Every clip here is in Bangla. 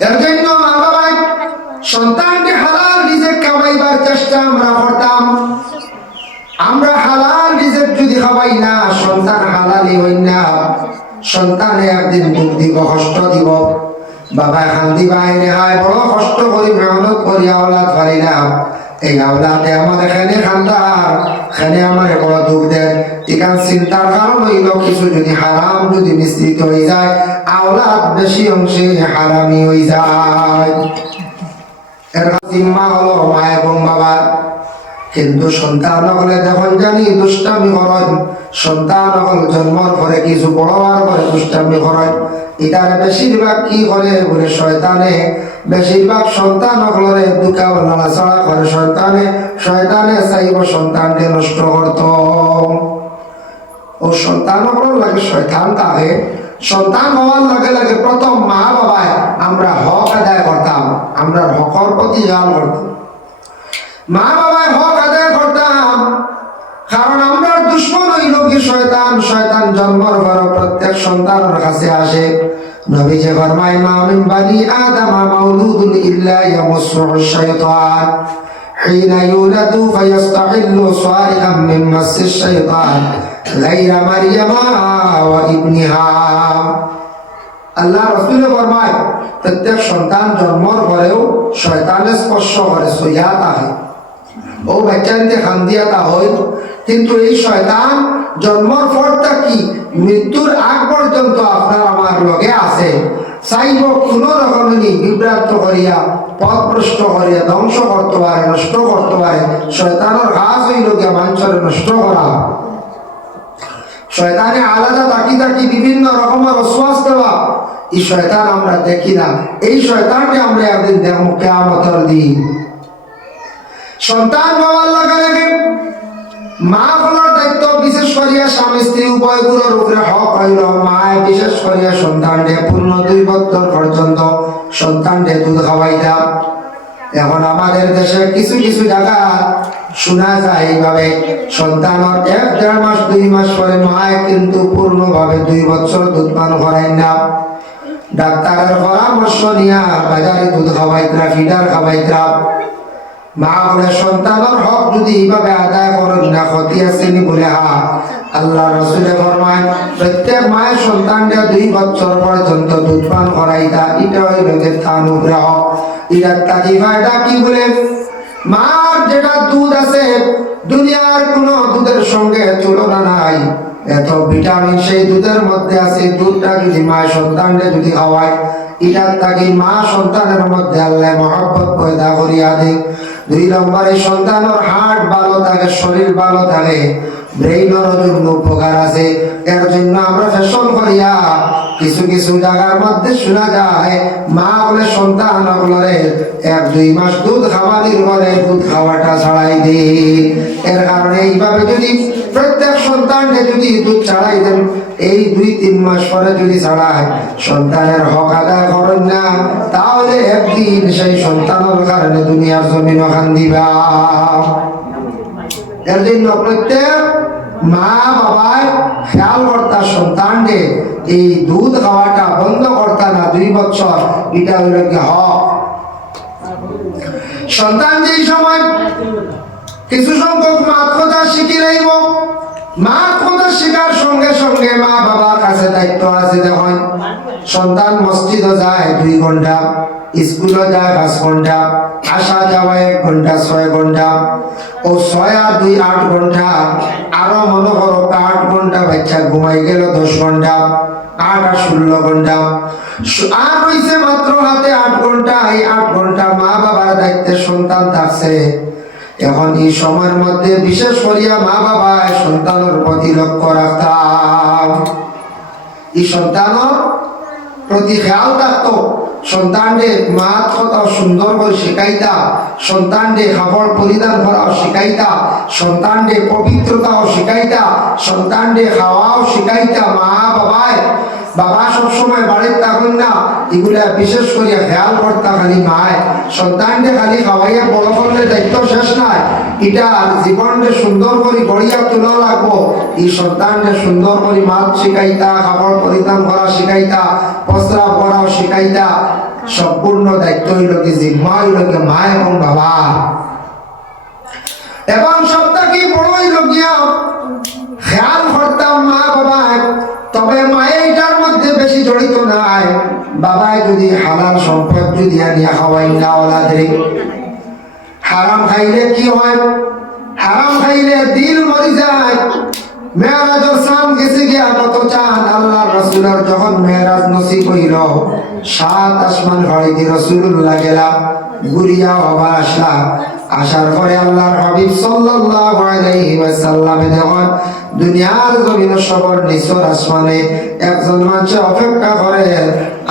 এর মা বাবাই সন্তানকে হালাল খাওয়াইবার চেষ্টা আমরা করতাম। আমরা হালাল যদি না, সন্তান হই না। সন্তানে একদিন দুঃখ দিব, কষ্ট দিব। বাবা খান্দি বাইরে হয়, বড় কষ্ট করি, মেহনত করি, আওলাদ পারি না। এই আওলাদে আমার এখানে খান্দার এখানে আমার বড় দুঃখ দেন। এখান চিন্তার কারণ হইল কিছু যদি হারাম যদি মিশ্রিত হয়ে যায়, আওলাদ বেশি অংশে হারামি হয়ে যায়। এর জিম্মা হলো মা এবং বাবার। কিন্তু সন্তান হলে যখন জানি দুষ্টামি করেন। সন্তান হল জন্মর পরে কিছু বড় পরে দুষ্টামি করেন। এটার বেশিরভাগ কি করে বলে শয়তানে? বেশিরভাগ সন্তান হলরে দুঃখা নাড়াচাড়া করে শয়তানে। শয়তানে চাইব সন্তানকে নষ্ট করত। ও সন্তান হল লাগে শয়তান তাহে সন্তান হওয়ার লগে লাগে প্রথম মা বাবায় আমরা হক আদায় করতাম আমরা হকর প্রতি খেয়াল করতাম মা বাবায় হক আদায় করতাম কারণ আমরা দুশ্মন হইল কি শয়তান শয়তান জন্মর পর প্রত্যেক সন্তানের কাছে আসে নবী যে ফরমায় মা মিন বানি আদম মাউলুদুন ইল্লা ইয়ামসুহু শাইতান حين يولد فيستحل صارخا من مس الشيطان লাইলা মারিয়ামা ওয়া ইবনিহা। আল্লাহ রসুল ফরমায়, প্রত্যেক সন্তান জন্মর পরেও শয়তানের স্পর্শ করে সইয়া তাহে ও বাচ্চানতে খান্দিয়া তা হয় কিন্তু এই শয়তান জন্মর পরটা কি মৃত্যুর আগ পর্যন্ত আপনার আমার লগে আছে। চাইব কোনো রকমেরই বিভ্রান্ত করিয়া পথ প্রষ্ট করিয়া, ধ্বংস করতে পারে, নষ্ট করতে পারে, শয়তানের কাজ হইল গিয়া মানুষের নষ্ট করা। শয়তানে আলাদা তাকি তাকি বিভিন্ন রকমের অশ্বাস দেওয়া এই শয়তান আমরা দেখি না। এই শয়তানকে আমরা একদিন দেখো কেমতর দিন। সন্তান পাওয়ার লাগে লাগে মা বলার দায়িত্ব বিশেষ করিয়া স্বামী, স্ত্রী উভয়গুলোর উপরে হক হইল। মায় বিশেষ করিয়া সন্তানকে পূর্ণ দুই বছর পর্যন্ত সন্তানকে দুধ খাওয়াইতাম এখন আমাদের দেশে কিছু কিছু জায়গা শোনা যায় এইভাবে। সন্তানের এক দেড় মাস, দুই মাস পরে মায় কিন্তু পূর্ণভাবে দুই বছর দুধ পান করাই না। ডাক্তারের পরামর্শ নিয়া বাজারে দুধ খাওয়াইতরা ফিডার খাওয়াইতরা মা বলে, সন্তানের হক যদি এইভাবে আদায় করেন না, ক্ষতি আসেনি বলে হা। আল্লাহ রসুলে ফরমায় প্রত্যেক মায়ের সন্তানটা দুই বছর পর্যন্ত দুধ পান করাইতা এটা হইল যে অনুগ্রহ এটা তাকি ফায়দা কি বলে? মার যেটা দুধ আছে, দুনিয়ার কোনো দুধের সঙ্গে তুলনা নাই। এত ভিটামিন সেই দুধের মধ্যে আছে দুধটা যদি মা সন্তানকে যদি খাওয়ায় এটার তাকে মা সন্তানের মধ্যে আল্লাহ মহব্বত পয়দা করিয়া দেয়। দুই নম্বরে সন্তানের হার্ট ভালো থাকে, শরীর ভালো থাকে ব্রেইনের জন্য উপকার আছে। এর জন্য আমরা ফ্যাশন করিয়া কিছু কিছু জায়গার মধ্যে শোনা যায়, মা বলে, সন্তান বলে এক দুই মাস দুধ খাওয়ানির পরে দুধ খাওয়াটা ছাড়াই দে। এর কারণে এইভাবে যদি প্রত্যেক সন্তানকে যদি দুধ ছাড়াই দেন, এই দুই তিন মাস পরে যদি ছাড়ায় সন্তানের হক আদায় করেন না। তাহলে একদিন সেই সন্তানের কারণে দুনিয়ার জমিন ওখান দিবা। এর জন্য প্রত্যেক মা বাবায় খেয়াল কর্তা সন্তানকে এই দুধ খাওয়াটা বন্ধ কর্তা না দুই বছর, এটা হইল কি হক? সন্তান যেই সময় কিছু সংখ্যক মা কথা শিখি রইব, মা কথা শিখার সঙ্গে সঙ্গে মা বাবার কাছে দায়িত্ব আছে দেখুন সন্তান মসজিদও যায় দুই ঘণ্টা স্কুলও যায় পাঁচ ঘণ্টা, আসা যাওয়া এক ঘণ্টা, ছয় ঘণ্টা, ও ছয় আর দুই আট ঘণ্টা, আরও মনে করো আট ঘণ্টা বাচ্চা ঘুমাই গেল দশ ঘণ্টা। আট আর ষোলো ঘণ্টা। আর হইছে মাত্র হাতে আট ঘণ্টা। এই আট ঘণ্টা মা বাবার দায়িত্বে সন্তান থাকছে। এখন এই সময়ের মধ্যে বিশেষ করিয়া মা বাবা সন্তানের প্রতি লক্ষ্য রাখতাম। এই সন্তানের প্রতি খেয়াল থাকতো। সন্তানকে মাত কথা সুন্দর করে শিখাইতা। সন্তানকে খাবার পরিধান করাও শিখাইতা। সন্তানকে পবিত্রতাও শিখাইতা। সন্তানকে খাওয়াও শিখাইতা মা বাবায়। বাবা সবসময় বাড়ির থাকুন না, এগুলা বিশেষ করে খেয়াল করতা খালি মায়। সন্তানকে খালি খাওয়াইয়া বড় করলে দায়িত্ব শেষ নাই। এটা জীবনকে সুন্দর করে গড়িয়া তোলা লাগবো। এই সন্তানকে সুন্দর করে মাছ শিখাইতা, খাবার পরিধান করা শিখাইতা প্রস্রাব করাও শিখাইতা। সম্পূর্ণ দায়িত্ব হইল কি জিম্মা হইল কি মা এবং বাবা। এবং সবটা জড়িত নাই বাবায় যদি হালাল সম্পদ যদি আনিয়া খাওয়াই না ওলাদের। হারাম খাইলে কি হয়? হারাম খাইলে দিল মরি যায়। মেয়েরাজ সাত আসমান ঘড়িতে রসুল্লাহ গেলাম হবার আসলাম আসার পরে আল্লাহর হাবিব সাল্লাল্লাহু আলাইহি ওয়াসাল্লামে দেখুন দুনিয়ার জমিন সবর নিচর আসমানে একজন মানুষ অপেক্ষা করে,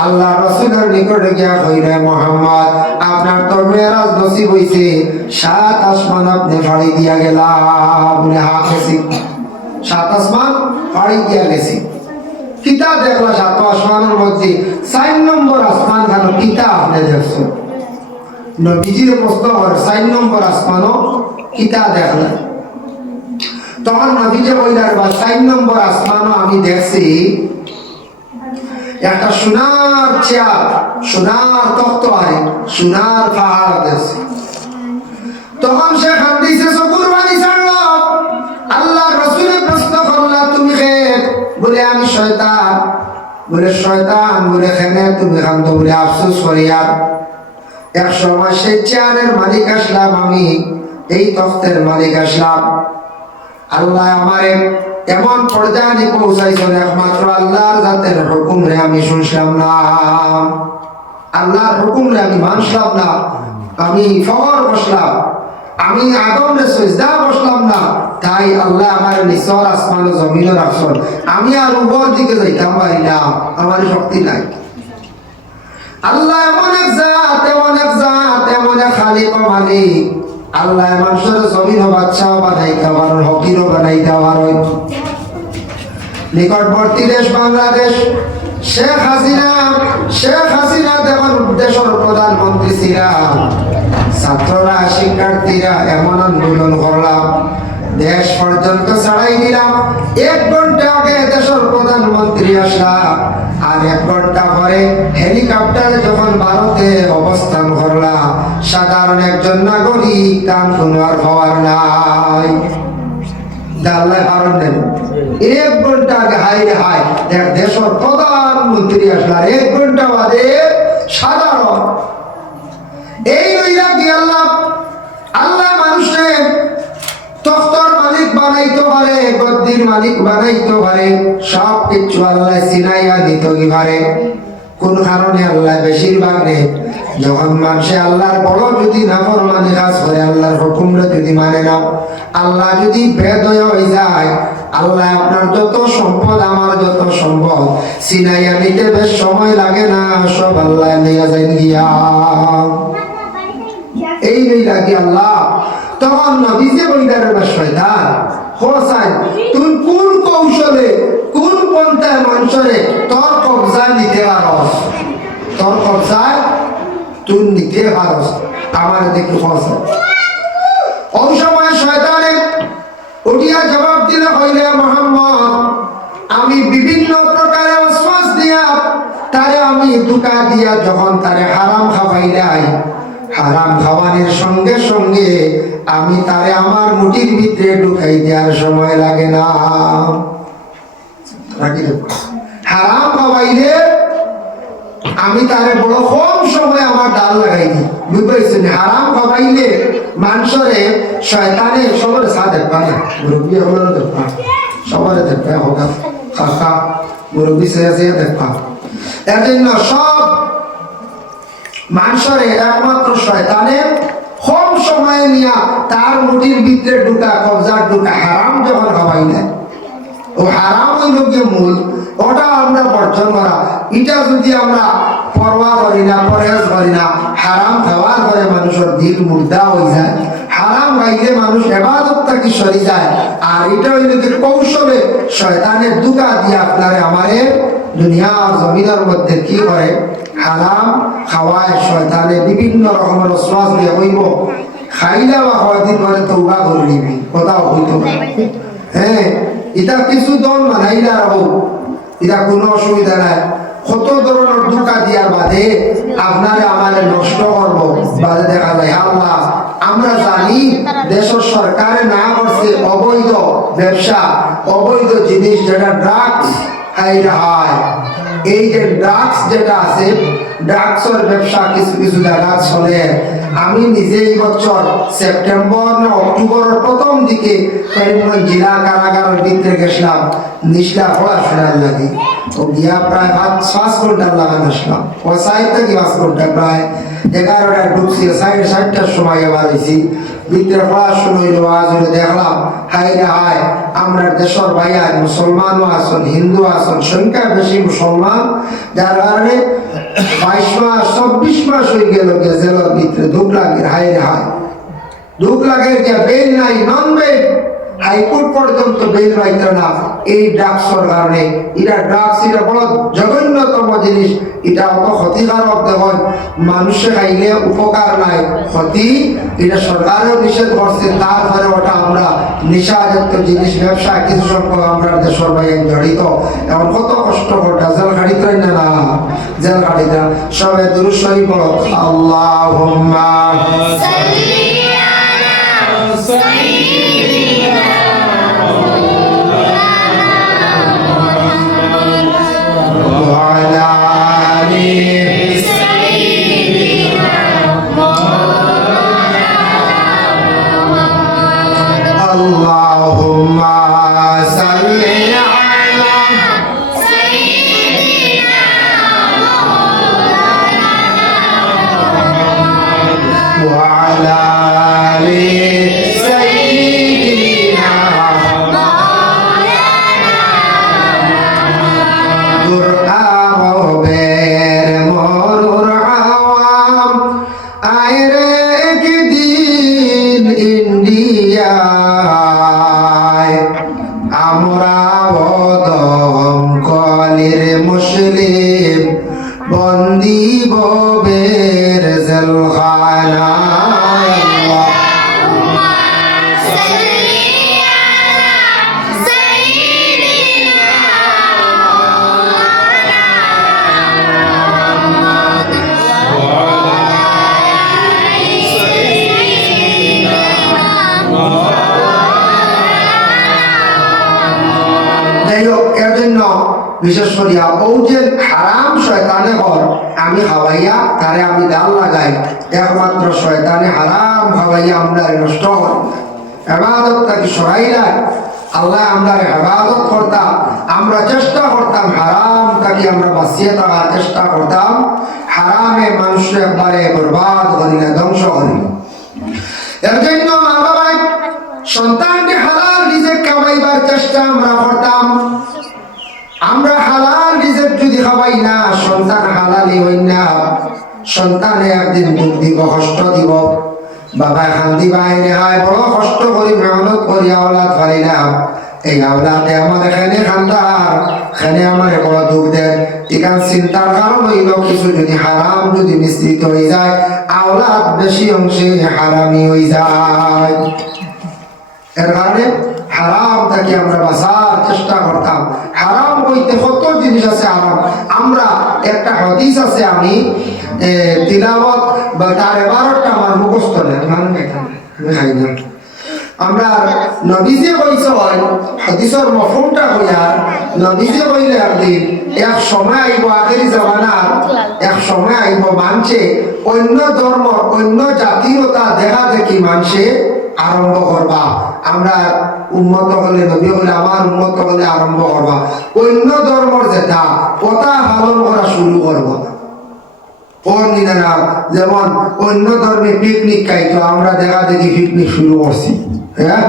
আল্লাহ রসুলের নিকটে গিয়া কইলে মোহাম্মদ, আপনার তো মেরাজ নসিব হইছে, সাত আসমান আপনি ফাড়ি দিয়া গেলাম। বলে, হা গেছি সাত আসমান ফাড়ি দিয়া গেছি। কিতা দেখলা সাত আসমানের মধ্যে চার নম্বর আসমান খানো কিতা আপনি দেখছ নবীজির হয় চার নম্বর আসমানও কিতা দেখলেন? তখন নবীজে বইলার বা চার নম্বর আসমানও আমি দেখছি। একটা সোনার চেয়ার, সোনার তত্ত্ব আরে, সোনার পাহাড় দেখছি। তখন সে কান্দিছে চকুর পানি ছাড়ল। আল্লাহ রসুলের প্রশ্ন করলা, তুমি খে বলে, আমি শয়তান। বলে শয়তান? বলে খেনে তুমি কান্দ বলে, আফসোস করিয়া এক সময় সেই চেয়ারের মালিক আসলাম আমি, এই তখ্তের মালিক আসলাম। আল্লাহ আমারে এমন পর্যায়ে পৌঁছাইছেন, একমাত্র আল্লাহর জাতের হুকুম রে আমি শুনছিলাম না। আল্লাহর হুকুম রে আমি মানছিলাম না। আমি ফকর বসলাম, আমি আদম রে সজদা বসলাম না। তাই আল্লাহ আমার নিচর আসমান জমিনও রাখছেন। আমি আর উপর দিকে যাইতাম পারি না, আমার শক্তি নাই। আল্লাহ এমন এক জাত, এমন এক জাত, এমন এক খালিক মালিক। আল্লাহ মানুষের জমিন ও বাচ্চাও বানাইতে পারেন হকিরও বানাইতে পারেন নিকটবর্তী দেশ বাংলাদেশ। শেখ হাসিনা শেখ হাসিনা দেখুন দেশের প্রধানমন্ত্রী ছিলাম ছাত্ররা, শিক্ষার্থীরা এমন আন্দোলন করলাম। দেশ পর্যন্ত ছাড়াই দিলাম। এক ঘণ্টা আগে দেশের প্রধানমন্ত্রী আসলাম। আর এক ঘণ্টা পরে হেলিকপ্টারে যখন ভারতে অবস্থান করলাম সাধারণ একজন নাগরিক তার কোনো খবর নাই। আল্লাহ গদ্দির মালিক বানাইতে পারে, সব কিছু আল্লাহ সিনাইয়া দিত কি পারে? কোন কারণে আল্লাহ বেশিরভাগ রে যখন মানুষে আল্লাহর বড় যদি না ফরমানি কাজ করে, আল্লাহর হুকুমটা যদি মানে না, আল্লাহ যদি বেদয় হয়ে যায়, আল্লাহ আপনার যত সম্পদ, আমার যত সম্পদ, সিনাইয়া নিতে বেশ সময় লাগে না, সব আল্লাহ নিয়ে যায় গিয়া। এই কি আল্লাহ? তখন নবীজে বইদারের বা শয়তান কোন কৌশলে, কোন সময় জবাব দিলে হইলে আমি বিভিন্ন প্রকারে অশ্বাস দিয়া, তারে আমি দুকা দিয়া যখন তারে হারাম খাওয়াইলাই হারাম খাওয়ানোর সঙ্গে সঙ্গে আমি তারে আমার মুটির ভিতরে ঢুকাই দেওয়ার সময় লাগে না। হারাম খাওয়াইলে আমি তারে বড় কম সময় আমার ডাল লাগাই দিই। বুঝতে হারাম খাওয়াইলে মানুষরে শয়তানে সবার সাথ দেখবা না মুরব্বী হলো দেখবা। সবার দেখবা, হোক কাকা মুরব্বী সে আছে, দেখবা। এর জন্য সব মানুষরে একমাত্র শয়তানে সময়ে নিয়া তার মুটির ভিতরে ঢুকা কবজার ঢুকা হারাম যখন খাওয়াই দেয় ও হারাম হইল গিয়ে মূল? ওটা আমরা বর্জন করা। এটা যদি আমরা পরোয়া করি না পরেজ করি না, হারাম খাওয়ার পরে মানুষের দিল মুর্দা হয়ে যায়। হারাম গাইলে মানুষ এবাদত থাকি সরি যায়। আর এটা হইল কি কৌশলে শয়তানের দুকা দিয়ে আপনারে আমারে দুনিয়ার জমিনের মধ্যে কি করে? হারাম খাওয়ায় শয়তানে বিভিন্ন রকমের শ্বাস দিয়ে হইব। খাইলা বা খাওয়া দিন পরে করে নিবি কোথাও হইতো হ্যাঁ এটা কিছু দল মানাইলে আর এটা কোনো অসুবিধা নাই। কত ধরনের দুকা দিয়ার বাদে আপনারে আমারে নষ্ট করব বাদে দেখা যায় আল্লাহ, আমরা জানি দেশের সরকারে না করছে অবৈধ ব্যবসা, অবৈধ জিনিস যেটা ড্রাগস খাইতে হয়। এই যে ড্রাগস যেটা আছে ড্রাগসের ব্যবসা কিছু কিছু জায়গা চলে। আমি নিজে এই বছর সেপ্টেম্বর না অক্টোবরের প্রথম দিকে জেলা কারাগারের ভিতরে গেছিলাম। নিশলা পড়াশোনার লাগে ও গিয়া প্রায় পাঁচ পাঁচ ঘণ্টা লাগানো আসলাম। ও সাইড থেকে পাঁচ ঘণ্টা প্রায়। এগারোটায় ঢুকছি সাইড সাইডটার সময় এবার হয়েছি ভিতরে পড়াশোনা হইল, আজ হইল, দেখলাম হাই রে হাই আমরা দেশের ভাইয়া, মুসলমানও আছেন, হিন্দু আছেন, সংখ্যা বেশি মুসলমান। যার কারণে বাইশ মাস, চব্বিশ মাস হয়ে গেল জেলের ভিতরে দুঃখ লাগে হায় হাই দুঃখ লাগে যে বেল নাই নন হাইকোর্ট পর্যন্ত বের হইত না এই ড্রাগসর কারণে। এটা ড্রাগস এটা বড় জঘন্যতম জিনিস। এটা অত ক্ষতিকারক দেখুন মানুষে খাইলে উপকার নাই। ক্ষতি এটা সরকারও নিষেধ করছে তারপরে ওটা আমরা নেশাজাতীয় জিনিস ব্যবসা কিছু সংখ্যক আমরা দেশের বাইরে জড়িত। এখন কত কষ্ট করটা জেল খাড়িত না না। জেল খাড়িতা সবে দুরুসই বল আল্লাহ সাইয়্যিদিনা বিশেষ করিয়া ও যে হারাম শয়তানে ঘর, আমি হাওয়াইয়া তারে আমি ডাল লাগাই। একমাত্র শয়তানে হারাম খাওয়াইয়া আমরা নষ্ট করি। এবাদত তাকে সরাইলাই আল্লাহ আমরা হেফাজত করতাম, আমরা চেষ্টা করতাম, হারাম তাকে আমরা বাঁচিয়ে থাকার চেষ্টা করতাম। হারামে মানুষের একবারে বরবাদ করি না, ধ্বংস করি এর জন্য মা বাবাই সন্তানকে হালাল নিজে কামাইবার চেষ্টা আমরা করতাম। আমরা হালাল রিজেক যদি খাওয়াই না, সন্তান হালালি হই না। সন্তানে একদিন দুঃখ দিব, কষ্ট দিব। বাবা খান্দি বাহিনী হয়, বড় কষ্ট করি, মেহনত করি, আওলাদ পারি না। এই আওলাদে আমার এখানে খান্দার, এখানে আমার বড় দুঃখ দেন এখান চিন্তার কারণ হইল, কিছু যদি হারাম, যদি মিশ্রিত হয়ে যায়, আওলাদ বেশি অংশে হারামি হয়ে যায়। এর কারণে হারাম থেকে আমরা বাঁচার চেষ্টা করতাম। হারাম বইতে কত জিনিস আছে হারাম আমরা একটা হদিস আছে আমি তিলাবত বা তার এবারটা আমার মুখস্থ নেই। আমি খাই না। আমরা নবীজে কইছে হয় হাদিসের মফহুমটা কইয়া নবীজে কইলে একদিন এক সময় আইব আখেরি জামানার, এক সময় আইব মানছে, অন্য ধর্ম, অন্য জাতীয়তা দেখা দেখি মানছে। আরম্ভ করবা। আমরা উন্মত হলে নবী হলে আমার উন্মত হলে আরম্ভ করবা। অন্য ধর্মর যেটা কথা পালন করা শুরু করবা। না যেমন অন্য ধর্মে পিকনিক খাইতো আমরা দেখা দেখি পিকনিক শুরু করছি। হ্যাঁ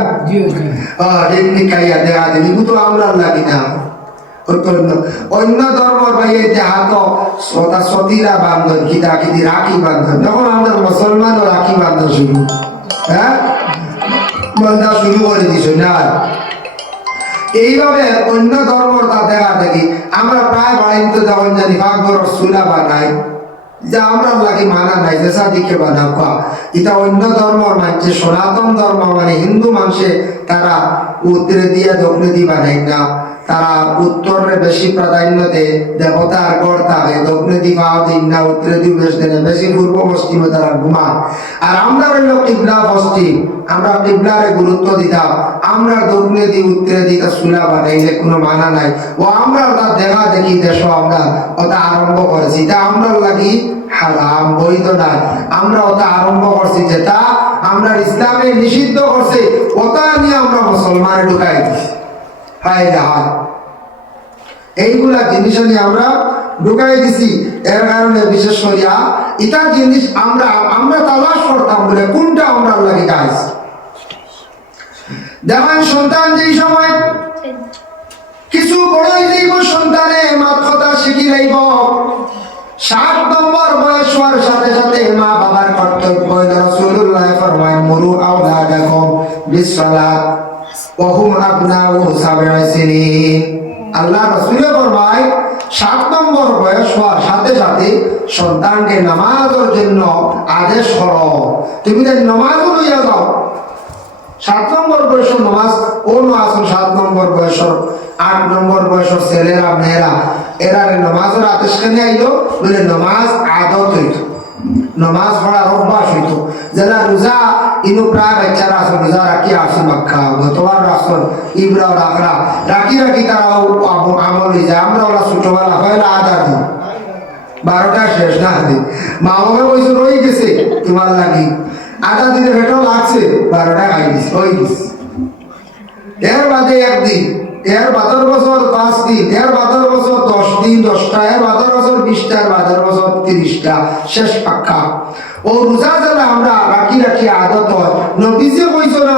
পিকনিক খাইয়া দেখা দেখি কিন্তু আমরা লাগি না। অন্য ধর্মর বাইরে হাত সদা সতীরা বান্ধন কিতা কিতি রাখি বান্ধন। তখন আমাদের মুসলমানও রাখি বান্ধন শুরু। হ্যাঁ? বন্ধা শুরু করে দিছ না। এইভাবে অন্য দেখা থাকি আমরা প্রায় জানি ভাগবর সুলা বানাই। যা আমরা লাগে মানা নাই, যে সাদিকে বানা খা এটা অন্য ধর্ম মানছে সনাতন ধর্ম মানে হিন্দু মানুষে তারা উত্তরে দিয়ে দক্ষিণে দিয়ে বানাই না। তারা উত্তরে বেশি প্রাধান্য দেয় দেবতার গড় থাকে দক্ষিণে দিক আও দিন না উত্তরে দিক বেশ দেয় না। বেশি পূর্ব পশ্চিমে তারা ঘুমান আর আমরা হইল কিবলা পশ্চিম, আমরা কিবলারে গুরুত্ব দিতাম, আমরা দক্ষিণে দিক উত্তরে দিক সুলা বানাইলে কোনো মানা নাই। ও আমরা ওটা দেখা দেখি দেশ আমরা ওটা আরম্ভ করেছি, তা আমরা লাগি হারাম, বৈধ নাই। আমরা ওটা আরম্ভ করছি যেটা আমরা ইসলামে নিষিদ্ধ করছে, ওটা নিয়ে আমরা মুসলমানে ঢুকাই দিছি। রে হায়। এইগুলা জিনিস নিয়ে আমরা ঢুকাই দিছি। এর কারণে বিশেষ করিয়া এটা জিনিস আমরা আমরা তালাশ করতাম বলে কোনটা আমরা লাগে গাইজ দেখেন, সন্তান যেই সময় কিছু বড়ই যাইব সন্তানে মাত কথা শিখি যাইব সাত নম্বর বয়স হওয়ার সাথে সাথে মা বাবার কর্তব্য রসুল্লাহ ফরমায়, মুরু আওলাদাকুম বিসসালাত। ওয়া হুম আবনাউ সাবঈ সিনিন। আল্লাহ রসুল ফরমায়, সাত নম্বর বয়স হওয়ার সাথে সাথে সন্তানকে নামাজের জন্য আদেশ করো। তুমি তাই নামাজও লইয়া যাও। সাত নম্বর বয়সের নমাজ, ও নমাজ সাত নম্বর বয়সের আট নম্বর বয়সের ছেলেরা, মেয়েরা। এরা নমাজের আদেশ কেন আইলো, বলে নমাজ আদত হইত। নমাজ পড়ার অভ্যাস হইত। যারা রোজা ইনু প্রায় বাচ্চারা আছে রোজা রাখি আসে মাক্কা গতবার রাসন ইব্রাহ রাখরা রাখি রাখি তারা আমল হয়ে যায় আমরা ওরা ছোটবেলা হয় না আদা দিন বারোটা শেষ না দিন মা বাবা কইছে রয়ে গেছে তোমার লাগি আধা দিনে ভেটো লাগছে বারোটা খাই দিস ওই দিস এর বাদে একদিন এর বাদর বছর পাঁচ দিন এর বাদর বছর দশ দিন দশটা এর বাদর বছর বিশটা এর বাদর বছর তিরিশটা শেষ পাক্কা ও রোজা যারা আমরা রাখি রাখি আদত হয়। নবীজি কইছিল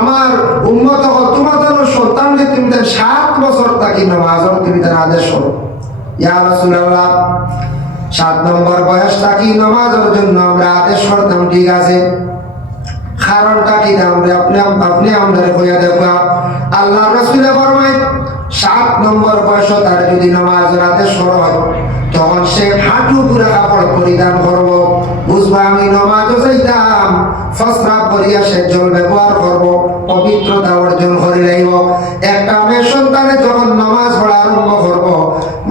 আমার উন্মত তোমাদের সন্তানকে তুমি তার সাত বছর থাকি নমাজর তুমি তার আদেশ করো ইয়া রাসূলুল্লাহ সাত নম্বর বয়স থাকি নমাজের জন্য আমরা আদেশ করতাম ঠিক আছে? কারণটা কি আমরা আপনি আপনি আমাদের হইয়া দেখবা আল্লাহ রসুলে ফরমাই সাত নম্বর বয়স তার যদি নামাজের আদেশ হয়, তখন সে হাঁটু পুরা কাপড় পরিধান করব। বুঝবা আমি নমাজও চাইতাম ফসরা করিয়া সে জল ব্যবহার করব, পবিত্রতা অর্জন করে লাইব একটা মেয়ে সন্তানে যখন নামাজ পড়া আরম্ভ করব,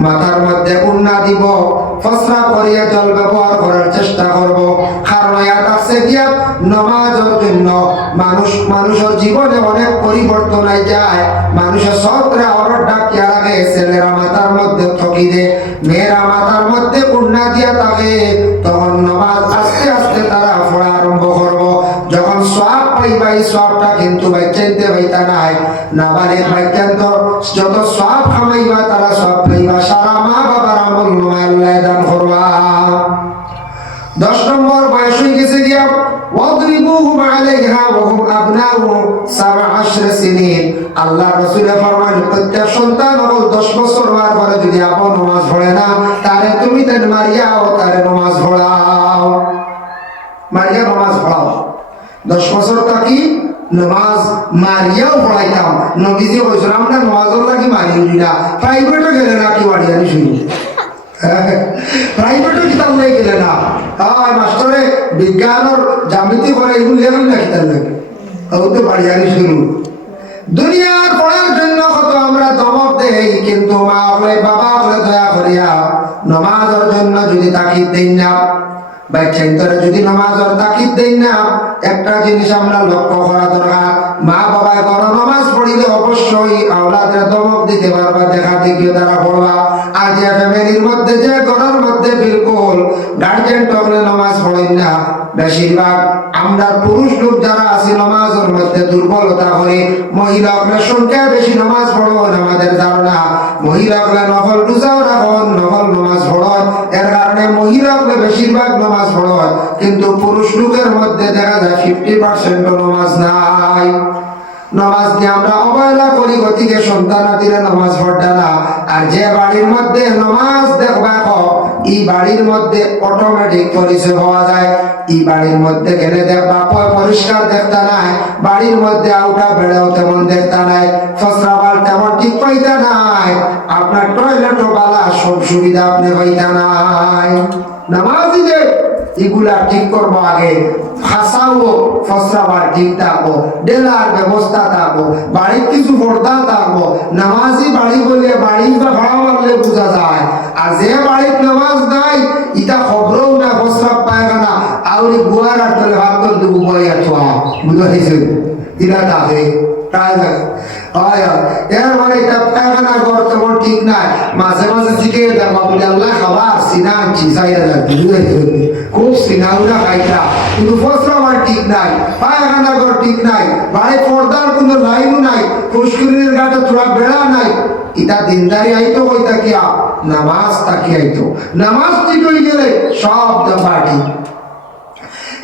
মাথার মধ্যে উন্না দিব। ফসরা করিয়া জল ব্যবহার করার চেষ্টা করব। কারণ ইয়াত আছে গিয়া নমাজের জন্য মানুষ, মানুষের জীবনে অনেক পরিবর্তন যায়। মানুষের সত্রে অরর ডাকিয়া লাগে ছেলেরা মাথার মধ্যে থকি দে মেয়েরা মাথার মধ্যে উন্না দিয়া থাকে। তখন নমাজ এই সবটা কিন্তু বাইচাইতে পাইতা নাই। না মানে বাইচান্ত যত সব খামাইবা, তারা সব পাইবা সারা মা বাবার আমল নয় আল্লাহ দান করবা। দশ নম্বর, বয়স হয়ে গেছে গিয়া আলাইহা ওয়া হুম আবনাউ সাবআ আশরা সিনিন। আল্লাহ রাসূল ফরমান প্রত্যেক সন্তান হল 10 বছর হওয়ার পরে যদি আপন নামাজ না, তারে তুমি তার মারিয়াও তারে নামাজ পড়াও 10 বছর থাকি নামাজ মারিয়াও পড়াইতাম। নবীজি কইছিল আমরা নামাজের লাগি মারি না প্রাইভেটে গেলে না, কি বাড়ি আমি শুনি। প্রাইভেটও কিতাব নেই গেলে না। হয় মাস্টারে, বিজ্ঞানের জামিতি করে এগুলো লেখেন না কিতাব লাগে তো বাড়িয়ারি শুরু দুনিয়ার পড়ার জন্য কত আমরা দমক দেই, কিন্তু মা বলে, বাবা বলে দয়া করিয়া, নমাজের জন্য যদি তাকিদ দেই না। বাচ্চাইন্তরে যদি নমাজের তাকিদ দেই না, একটা জিনিস আমরা লক্ষ্য করা দরকার। মা বাবায় বড় নমাজ পড়িলে অবশ্যই আওলাদের দমক দিতে পারবা, দেখা দেখিও তারা পড়বা। আজ যে ফ্যামিলির মধ্যে যে ঘরের মধ্যে বিলকুল গার্জেন টকলে নমাজ পড়েন না। বেশিরভাগ আমরা পুরুষ লোক যারা আছি, নমাজের মধ্যে দুর্বলতা করে মহিলা সংখ্যা বেশি নমাজ পড়ো আমাদের ধারণা। মহিলা নফল রোজাও রাখন, নফল নমাজ পড়ো এর কারণে মহিলা বেশিরভাগ নমাজ পড়ো কিন্তু পুরুষ লোকের মধ্যে দেখা যায় ফিফটি পার্সেন্ট নমাজ নাই। নামাজ আমরা অবহেলা করি, গতিকে নামাজ পড়ে না। আর যে বাড়ির মধ্যে নামাজ দেখবা এই বাড়ির মধ্যে অটোমেটিক পরিচয় হওয়া যায়। এই বাড়ির মধ্যে গেলে দেখবা পরিষ্কার দেখতা নাই, বাড়ির মধ্যে আউটা বেড়াও তেমন দেখতা নাই ফসরাবাল তেমন ঠিক পাইতা নাই। আপনার টয়লেটও বালা, সব সুবিধা আপনি পাইতা নাই। নামাজ যে এগুলা ঠিক করব আগে। ফাঁসাও ফসরাবার ঠিক থাকব ডেলার ব্যবস্থা থাকব বাড়ির কিছু পর্দা থাকব নামাজি বাড়ি বলে বাড়ি ভাড়া মারলে বোঝা যায়। আর যে বাড়ির নামাজ নাই, ইটা খবরও না, ফসরাব পায়খানা আউরি গুয়ার আর তলে করে দেবো বইয়া ছোয়া বুঝতে পারছি ইরা থাকে তেমন ঠিক নাই। মাঝে মাঝে সিনা খুব ঘর ঠিক নাই পর্দার কোনো লাইনও নাই বেড়া নাই। দিনদারি আইতো নামাজ নামাজ গেলে সব দফা ঠিক।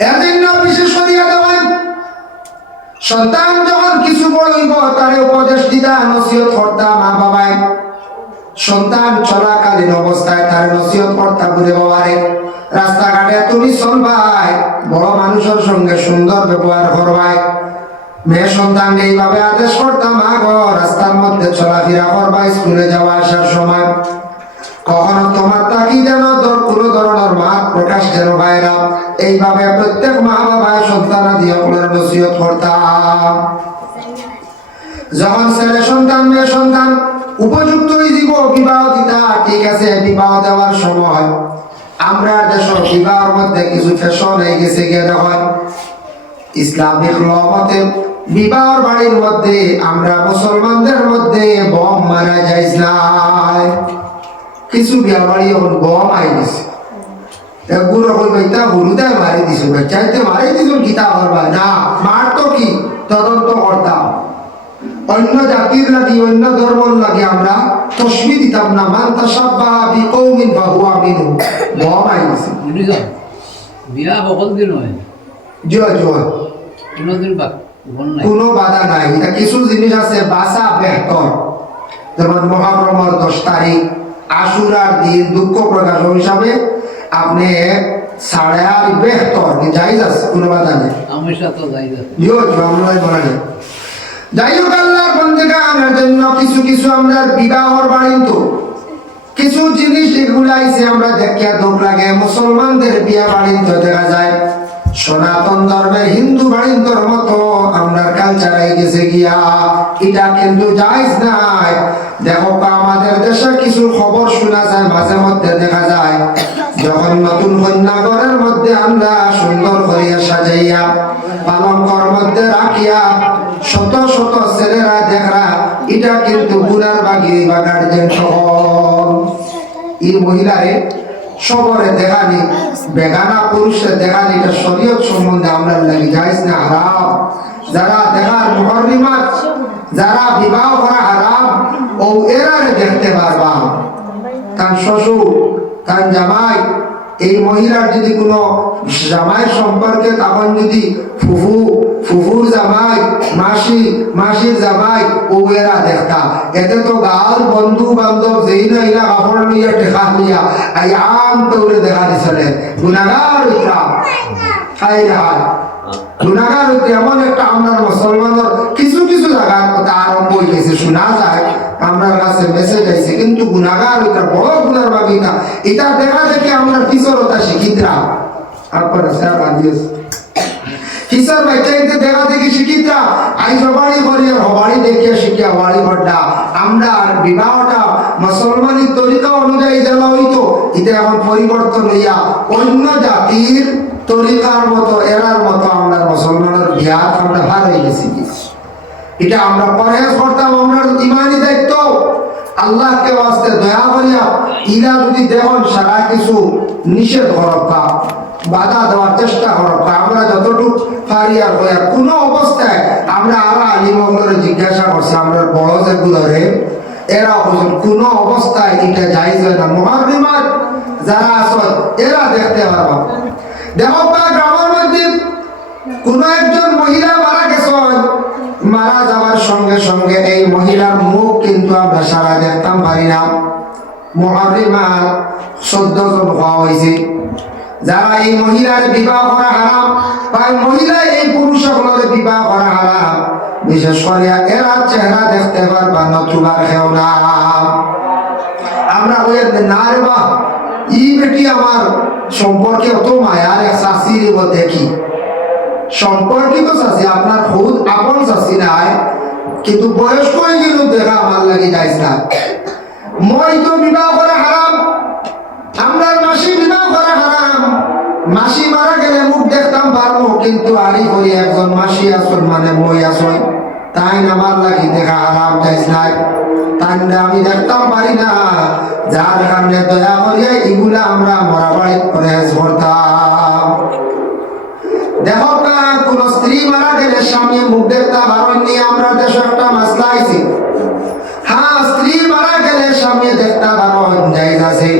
এর জন্য বিশেষ করিয়া সন্তান যখন কিছু বলইব তারে উপদেশ দিতা নসিহত করতা মা বাবায় সন্তান চলাকালীন অবস্থায় তার নসিহত করতা ঘুরে বাবারে। রাস্তাঘাটে তুমি চলবাই বড় মানুষের সঙ্গে সুন্দর ব্যবহার করবাই মেয়ে সন্তান এইভাবে আদেশ করতাম মা গো, রাস্তার মধ্যে চলাফেরা করবা স্কুলে যাওয়া আসার সময়। কখনো তোমার তাকি যেন কোনো ধরনের মাত প্রকাশ যেন বাইরা এইভাবে প্রত্যেক মা বাবা সন্তান আপনার নসিহত করতাম যখন ছেলে সন্তান, মেয়ে সন্তান উপযুক্ত জীব বিবাহ দিতা, ঠিক আছে, বিবাহ দেওয়ার সময় আমরা বিবাহের মধ্যে কিছু ফ্যাশন হয়ে গেছে গিয়ে দেখেন। ইসলামিক বিবাহর বাড়ির মধ্যে আমরা মুসলমানদের মধ্যে বম মারা যাইস কিছু বিয়া বাড়ি এখন বম আই দিছে বাইতা হলুদে মারি দিছে চাইতে মারি দিছ গীতা করবা না মার তো কি? তদন্ত করতাম। অন্য জাতির লাগি অন্য ধর্মর লাগি আমরা তসবি দিতাম না। মান তাসাব্বা বি কৌমিন বাহুয়া মিনু বম আই বিয়া সকল দিন হয়। জয় জয়। কোনোদিন বা কোনো বাধা নাই। এটা কিছু জিনিস আছে বাসা বেহতর যেমন মহারমর দশ তারিখ আশুরার দিন দুঃখ প্রকাশ হিসাবে আপনি সাড়ে আট বেহতর যাইজ আছে? কোনো বাধা নেই। যাই ইয়ো জমলাই বলা নেই যাই হোক আল্লাহর বন্দেগা আমার জন্য কিছু কিছু আমরা বিবাহর কিছু জিনিস এগুলো আইছে আমরা দেখিয়া দুঃখ লাগে মুসলমানদের বিয়া বাড়িতে দেখা যায়। সনাতন ধর্মের হিন্দু বাড়িন্তর মতো আমরা কালচার গেছে গিয়া। এটা কিন্তু যাইজ নাই। দেখো আমাদের দেশে কিছু খবর শোনা যায় মাঝে মধ্যে দেখা যায়। যখন নতুন কন্যা ঘরের মধ্যে আমরা সুন্দর করিয়া সাজাইয়া পালন পালঙ্কর মধ্যে রাখিয়া শত শত ছেলেরা দেখরা, এটা কিন্তু গুনার বাগি বা গার্জেন সকল এই মহিলারে সবরে দেখানি, বেগানা পুরুষে দেখানি, এটা শরীয়ত সম্বন্ধে আমরা লাগি যাইস না হারাম? যারা দেখার মহরিমাত যারা বিবাহ করা হারাম, ও এরারে দেখতে পারবা। তার শ্বশুর তার জামাই, এই মহিলার যদি কোনো জামাইয়ের সম্পর্কে তখন যদি ফুফু, ফুফুর জামাই, মাসি, মাসির জামাই, ও এরা দেখতা। এতে তো গাঁর বন্ধু বান্ধব যেই না ইরা কাপড় লইয়া টেকা লইয়া আই আম তৌরে দেখা দিছিলে গুণাগার ইসরা হাই হাই গুণাগার হইতে এমন একটা আমরা মুসলমানের কিছু কিছু জায়গার কথা আরম্ভ হয়ে গেছে শোনা যায়। আমরা কাছে মেসেজ আইছে কিন্তু গুণাগার হইতে বড় গুণার ভাবি এটা দেখা দেখে আমরা কিশোরতা শিখিতরা আপনারা স্যার বাঁধিয়েছে কিশোর বাচ্চাইতে দেখা দেখি শিখিতরা আই সবারই করি হবারই দেখিয়া শিখিয়া বাড়ি বড্ডা আমরা আর বিবাহটা মুসলমানের তরিকা অনুযায়ী দেওয়া হইতো। এটা এখন পরিবর্তন হইয়া অন্য জাতির তরিকার মতো, এরার মতো আমরা মুসলমানের বিয়ার আমরা হয়ে গেছি। এটা আমরা পরেজ করতাম, আমরা ইমানি দায়িত্ব আল্লাহকে বাস্তে দয়া করিয়া ইরা যদি দেখুন সারা কিছু নিষেধ হরক্কা বাধা দেওয়ার চেষ্টা হরক্কা আমরা যতটুকু পারি আর হইয়া কোনো অবস্থায় আমরা আর আলিমগরে জিজ্ঞাসা করছি, আমরা বড় যেগুলোরে এরা অবশ্য কোনো অবস্থায় এটা যাইজ হয় না। মহাবিমার যারা আসল এরা দেখতে পারবা। দেখো গ্রামের মধ্যে কোন একজন মহিলা মারা গেছেন, মারা যাওয়ার সঙ্গে সঙ্গে এই মহিলার কিন্তু আমরা সারা দেখতাম পারি না। চোদ্দ জন হওয়া হয়েছে। যারা এই মহিলার বিবাহ করা হারাম বা মহিলা এই পুরুষ সকলের বিবাহ করা হারাম, বিশেষ করে এরা চেহারা দেখতে পারবা নতুবার খেও না। আমরা ওই না রে বা ই বেটি আমার সম্পর্কে অত মায়ার শাশির দেখি। সম্পর্কিত চাষি আপনার খুদ আপন চাষি নাই কিন্তু বয়স্ক হয়ে গেল দেখা আমার লাগে যাইস না। মই তো বিবাহ করা হারাম, আমরা মাসি বিবাহ করা হারাম। মাসি মারা গেলে মুখ দেখতাম পারব কিন্তু আরি করি একজন মাসি আসল মানে মই আসল তাই আমার লাগি দেখা হারাম যাইস নাই তাই না আমি দেখতাম পারি না। যার কারণে দয়া করিয়া এগুলা আমরা মরা বাড়ি করে করতাম। দেখো স্ত্রী মারা গেলে স্বামী মুখ দেখতে বারণ নিয়ে আমরা দেশে একটা মাসলা আইছি। হ্যাঁ স্ত্রী মারা গেলে স্বামী দেখতে বারণ যাই আছে।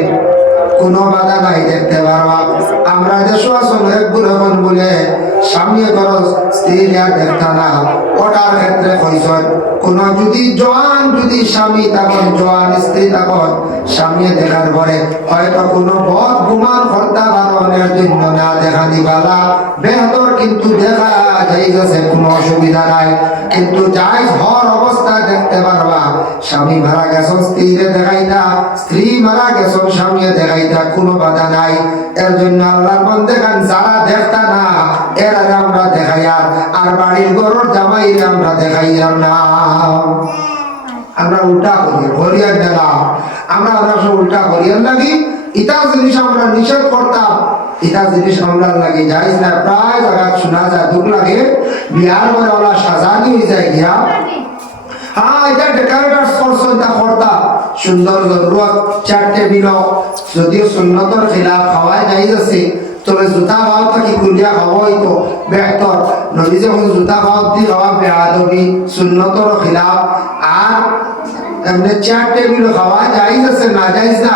কোনো বাধা নাই দেখতে পারবা আমরা দেশ আসলে এখন বলে স্বামী করো স্ত্রী আর না ওটার ক্ষেত্রে কইসন কোন যদি জওয়ান যদি স্বামী, তখন জওয়ান স্ত্রী তখন স্বামী দেখার পরে হয়তো কোনো বদ গুমান কর্তা বারণের জন্য না দেখা দিবালা। বেহতর কিন্তু দেখা যাই গেছে, কোনো অসুবিধা নাই। কিন্তু যাই হর অবস্থা দেখতে পারবা, স্বামী মারা গেছেন, স্ত্রীরে দেখাইতা, স্ত্রী মারা গেছেন স্বামী দেখাইতা, কোনো বাধা নাই। এর জন্য আল্লাহর বন্দে গান যারা দেখতা না এর আগে আমরা দেখাইয়ার আর বাড়ির গরুর জামাইরে আমরা দেখাইয়ার না। আমরা উল্টা করি, হরিয়ার দিলাম আমরা আমরা সব উল্টা হরিয়ার লাগি ইটা জিনিস আমরা নিষেধ করতাম। জিনিস আমরা লাগে না, প্রায় জায়গা শোনা যায়, দুঃখ লাগে। বিহার সাজানি হয়ে যায় গিয়া। হ্যাঁ এটা এটা করতা। সুন্দর জরুরত, চারটে বিল যদিও সুন্নতর খিলাফ খাওয়াই যাই আছে। তবে জুতা ভাও থাকি খুলিয়া খাওয়া হইতো বেহতর নবী যখন জুতা ভাও দি খাওয়া বেহাদবি সুন্নতর খিলাফ আর এমনি চেয়ার টেবিল খাওয়া যাইজ আছে না যাইজ না